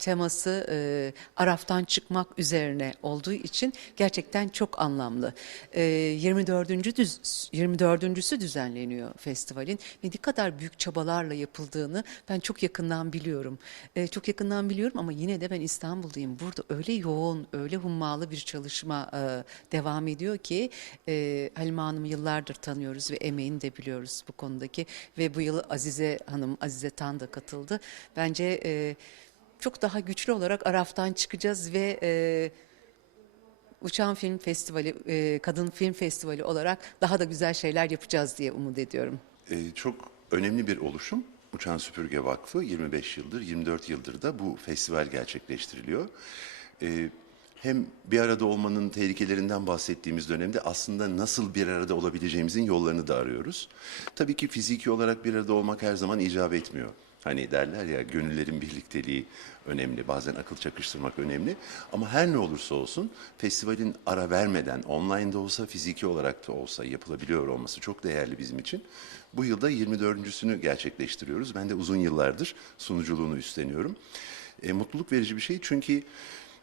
teması e, Araf'tan çıkmak üzerine olduğu için gerçekten çok anlamlı. E, 24. Düz, 24.sü düzenleniyor festivalin ve ne kadar büyük çabalarla yapıldığını ben çok yakından biliyorum. E, çok yakından biliyorum ama yine de ben İstanbul'dayım. Burada öyle yoğun, öyle hummalı bir çalışma e, devam ediyor ki e, Halime Hanım'ı yıllardır tanıyoruz ve emeğini de biliyoruz bu konudaki ve bu yıl Azize Hanım, Azize Tan da katıldı. Bence e, çok daha güçlü olarak Araf'tan çıkacağız ve e, Uçan Film Festivali, e, Kadın Film Festivali olarak daha da güzel şeyler yapacağız diye umut ediyorum. Ee, çok önemli bir oluşum. Uçan Süpürge Vakfı 25 yıldır, 24 yıldır da bu festival gerçekleştiriliyor. Ee, hem bir arada olmanın tehlikelerinden bahsettiğimiz dönemde aslında nasıl bir arada olabileceğimizin yollarını da arıyoruz. Tabii ki fiziki olarak bir arada olmak her zaman icap etmiyor. Hani derler ya gönüllerin birlikteliği önemli, bazen akıl çakıştırmak önemli. Ama her ne olursa olsun festivalin ara vermeden online de olsa fiziki olarak da olsa yapılabiliyor olması çok değerli bizim için. Bu yılda 24.sünü gerçekleştiriyoruz. Ben de uzun yıllardır sunuculuğunu üstleniyorum. E, mutluluk verici bir şey çünkü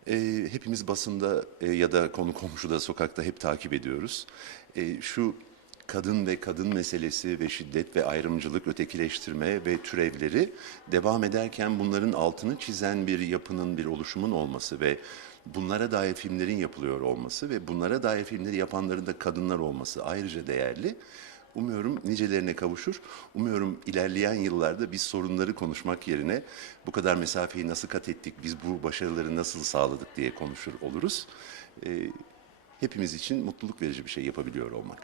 e, hepimiz basında e, ya da konu komşuda, sokakta hep takip ediyoruz. E, şu kadın ve kadın meselesi ve şiddet ve ayrımcılık, ötekileştirme ve türevleri devam ederken bunların altını çizen bir yapının, bir oluşumun olması ve bunlara dair filmlerin yapılıyor olması ve bunlara dair filmleri yapanların da kadınlar olması ayrıca değerli. Umuyorum nicelerine kavuşur. Umuyorum ilerleyen yıllarda biz sorunları konuşmak yerine bu kadar mesafeyi nasıl kat ettik, biz bu başarıları nasıl sağladık diye konuşur oluruz. Ee, hepimiz için mutluluk verici bir şey yapabiliyor olmak.